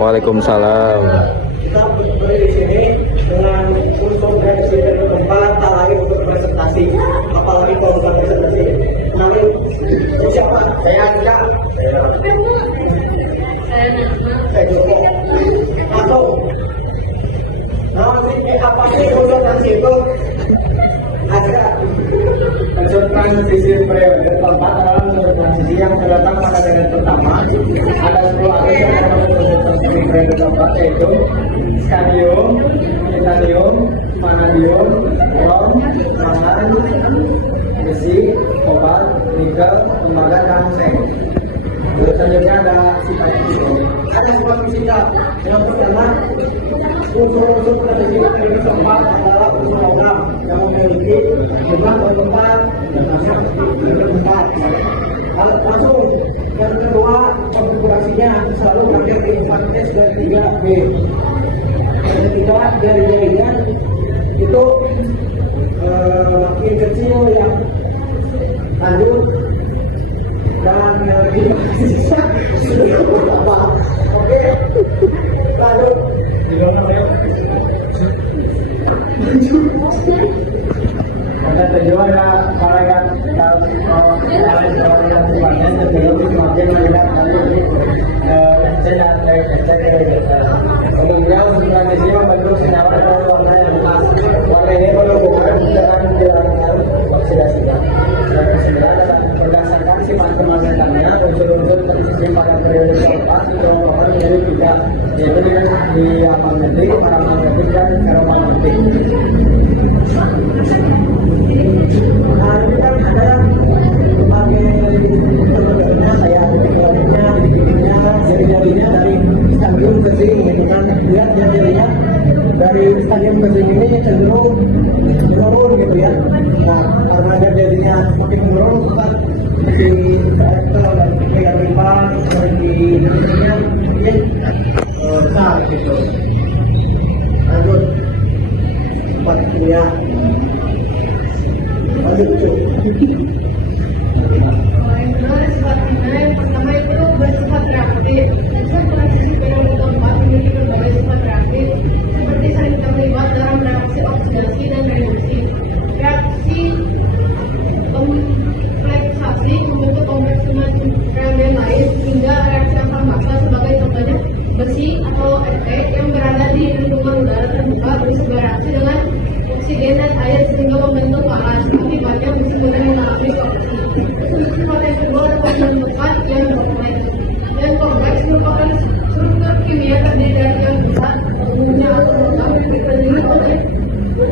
Waalaikumsalam. Kita berdiri di sini dengan unsur reaksi dari tempat, tak lagi untuk presentasi, apalagi kalau bukan presentasi. Nanti siapa? Saya tidak. Saya Joko. Masuk. Nanti apa sih unsur transisi itu? Ada. Unsur transisi periode keempat adalah unsur transisi yang terletak pada periode pertama. Ada 10 alis yang terletak di periode keempat, yaitu skadium, titanium, vanadium, brom, mangan, besi, kobalt, nikel, tembaga, dan seng. Lalu selanjutnya ada sifat fisika. Ada sifat fisika. Yang pertama, unsur-unsur transisi periode keempat adalah unsur logam yang memiliki jumlah bertempat dan massa bertempat. Langsung yang kedua, konfigurasinya selalu berada di 4S dan 3B. Yang ketiga, jari-jarinya itu makin kecil yang lanjut dan yang lebih apa? Oke, lanjut. Ada tujuan para kemudian transisi membentuk senyawa dengan warna yang khas. Warna ini menunjukkan dengan jalankan oksidasi. Dan kesimpulan berdasarkan sifat kemagnetannya, unsur-unsur transisi pada periode keempat dikelompokkan menjadi 3, yaitu dengan diamagnetik, paramagnetik, dan ferromagnetik. Nah, ini kan ada berbagai bentuknya, kayak titiknya, jari-jarinya dari stadium ke sini, gitu kan. Lihat jari-jarinya dari stadium ke sini ini cenderung menurun gitu ya. Nah, karena jari-jarinya makin menurun, kan si rektor dan kayak rimbang dari titiknya makin besar gitu. Lanjut, tempat dia. Yang pertama itu bersifat reaktif. Unsur transisi periode keempat memiliki berbagai sifat reaktif, seperti saling terlibat dalam reaksi oksidasi dan reduksi, reaksi kompleksasi membentuk kompleks dengan reagen lain, hingga reaksi antar massa. Sebagai contohnya, besi atau Fe yang berada di lingkungan udara terbuka bisa bereaksi dengan oksigen dan air sehingga membentuk panas. Akibatnya besi mudah mengalami koreksi. Sifat yang kedua adalah pembentukan yang kompleks. Yang kompleks merupakan struktur kimia terdiri dari yang besar, umumnya atau logam yang dikelilingi oleh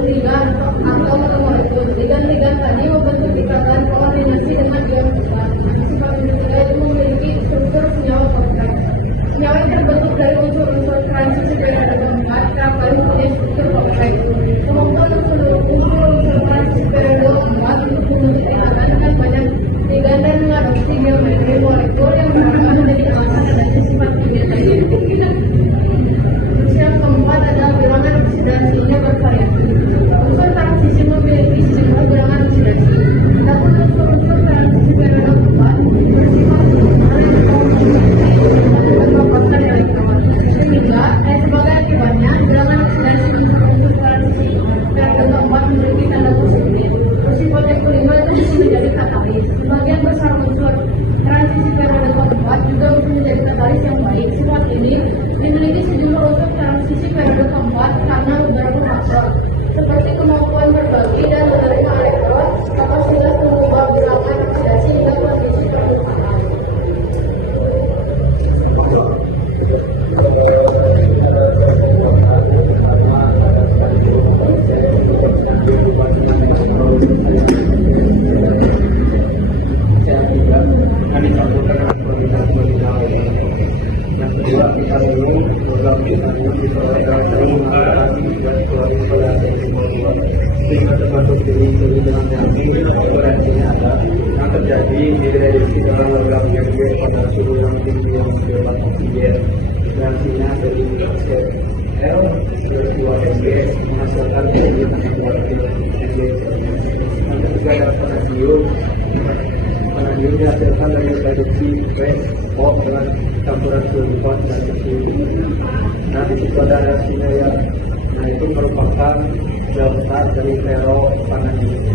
ligan atau molekul. Ligan-ligan tadi membentuk ikatan koordinasi dengan yang besar. Sifat yang ketiga itu memiliki struktur senyawa kompleks. Senyawa yang terbentuk dari unsur-unsur transisi periode keempat kerap kali mempunyai struktur kompleks. Kemampuan unsur-unsur transisi periode keempat untuk membentuk ikatan dengan banyak ligan dan mengadopsi geometri molekul yang beragam menjadi alasan adanya sifat kimia tadi. Yang keempat adalah bilangan oksidasinya bervariasi. Unsur transisi memiliki sejumlah bilangan oksidasi. Namun unsur-unsur transisi periode keempat bersifat melepaskan elektron. Sehingga sebagai akibatnya bilangan oksidasi unsur-unsur transisi periode keempat memiliki tanda positif. Sifat yang kelima itu bisa menjadi katalis. Sebagian besar unsur transisi periode keempat juga menjadi katalis yang baik. Sifat ini dimiliki sejumlah unsur transisi periode keempat karena beberapa faktor, seperti kemampuan berbagi dan menerima elektron, kapasitas mengubah bilangan oksidasi hingga kondisi permukaan. Yang terjadi di reduksi dalam logam yang pada suhu yang tinggi yang mendapat oksigen. Reaksinya dari L H2SG menghasilkan NH2SG. Yang ketiga adalah vanadium. stadium dihasilkan dari reduksi O dengan campuran sulfat dan besi. Nah, di situ ada reaksinya ya. Nah, itu merupakan sel besar dari ferromanganese.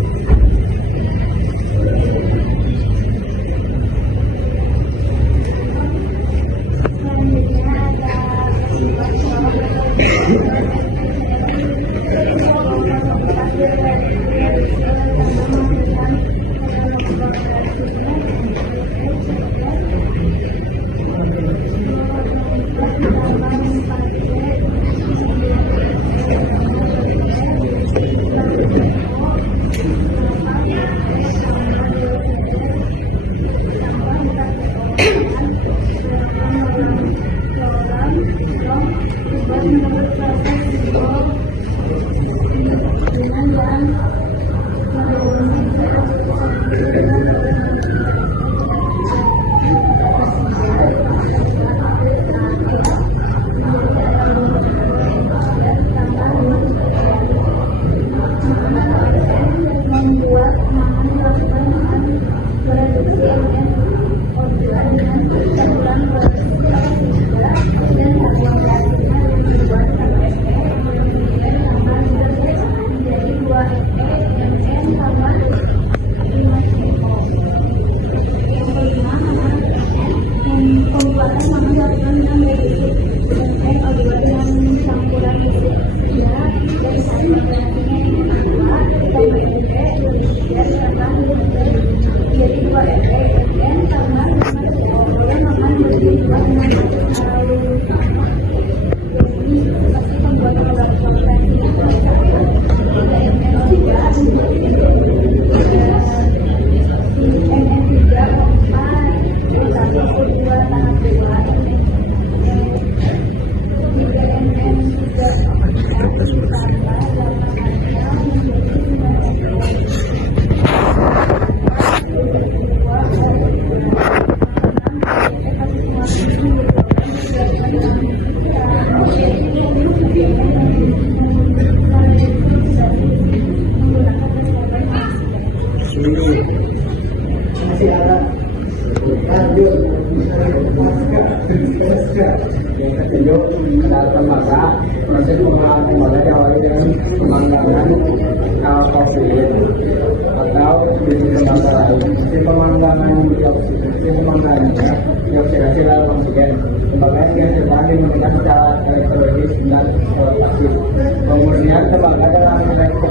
Masih ada lanjut yang ketujuh adalah tembaga. Proses pengolahan tembaga diawali dengan pemanggangan alkohol atau jenis tembaga lain. Si pemanggangan dioksidasinya dioksidasi dalam oksigen. Tembaga yang terbahan dimatikan secara elektrologis dan pasif. Kemudian tembaga dalam elektrologis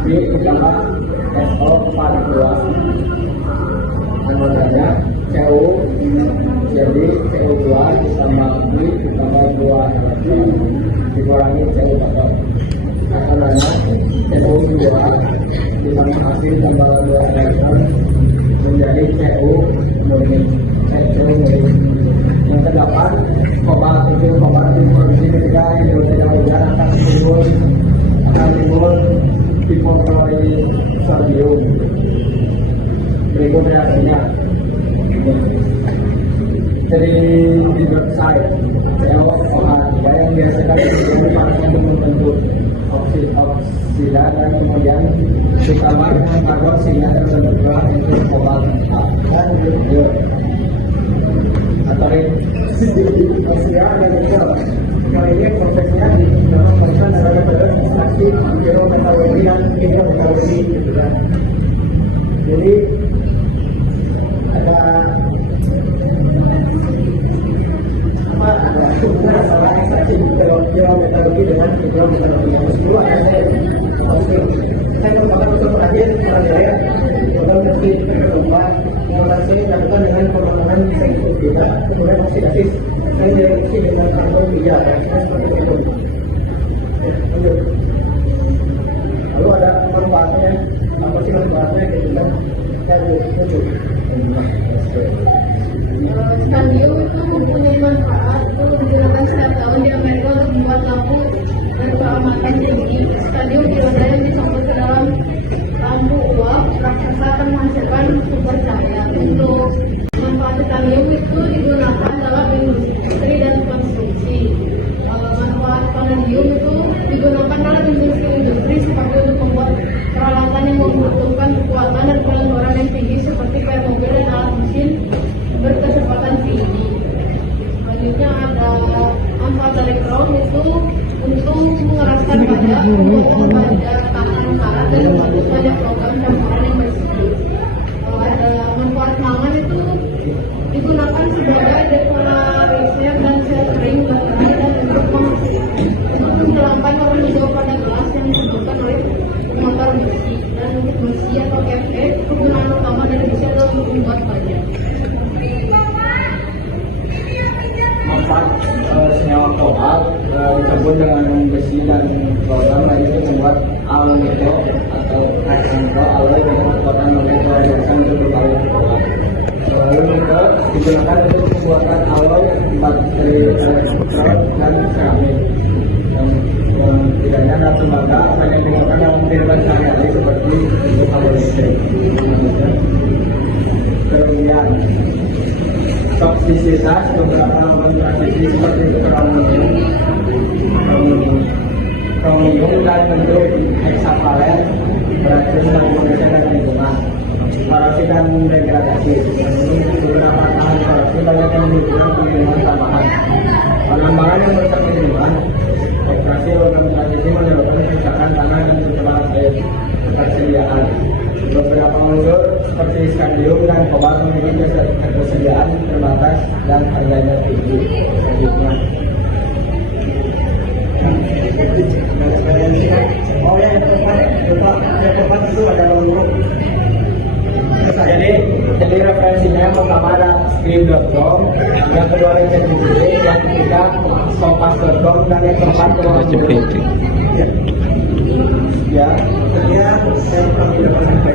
api ditambah SO kepada keluar namanya CO, jadi CO2 sama api ditambah 2 dikurangi CO2 asalnya CO2 ditambah api tambah 2 elektron menjadi CO murni. Yang ke-8 kobalt itu diproduksi ketika hidrogen hujan akan timbul hipoklorid sodium. Berikut reaksinya. Jadi hidroksida CO2 yang biasakan dipakai untuk membentuk oksida dan kemudian ditambah dengan karbon sehingga terbentuklah itu kobalt dan hidrogen. Tarik sosial dan nikel. Kali ini prosesnya dalam proses adalah berarti hidrometalurgi dan hidrometalurgi. Jadi ada hubungan antara ekstraksi hidrometalurgi dengan hidrometalurgi. Yang kedua saya merupakan unsur terakhir orang jaya dalam mesin pertumbuhan yang saya lakukan dengan pengembangan sektor kita kemudian oksidatif saya direaksi dengan karbon 3 seperti itu. Lalu ada manfaatnya apa sih manfaatnya gitu kan saya tunjuk. Stadium itu mempunyai manfaat untuk digunakan setiap tahun di Amerika untuk membuat lampu dan keselamatan tinggi. Stadium dioda yang dicampur ke dalam lampu uap raksasa akan menghasilkan account itu untuk mengeraskan pajak, memotong pajak, tahan syarat, dan membantu pajak program campuran yang bersih. Ada manfaat pangan itu digunakan sebagai depola riset dan sheltering petani dan untuk menghilangkan orang hijau pada gelas yang disebabkan oleh motor besi, dan untuk besi atau efek kegunaan utama dari besi adalah untuk membuat pajak. Manfaat senyawa kobalt dicampur dengan besi dan logam itu membuat aluminium atau alloy dengan kekuatan magneto biasa untuk berbagai kobalt. Lalu juga digunakan untuk pembuatan alloy baterai elektron dan keramik. Yang tidaknya batu baga banyak digunakan dalam kehidupan sehari-hari seperti untuk alloy listrik. Kerugian toksisitas beberapa lambang transisi seperti itu kromium dan bentuk heksavalen beracun dan mengerusak dan lingkungan, korosi dan degradasi. Beberapa tahan korosi banyak yang membutuhkan pengiriman tambahan, penambangan yang merusak lingkungan, operasi organ transisi menyebabkan kerusakan tanah dan pencemaran air ketersediaan. Beberapa unsur seperti skandium dan kobalt memiliki ketersediaan terbatas dan harganya tinggi. Selanjutnya, oh ya, yang keempat itu ada logo. Jadi referensinya yang pertama ada skrip.com, yang kedua riset buku, yang ketiga kompas.com, dan yang keempat ruang guru. Ya, saya pertama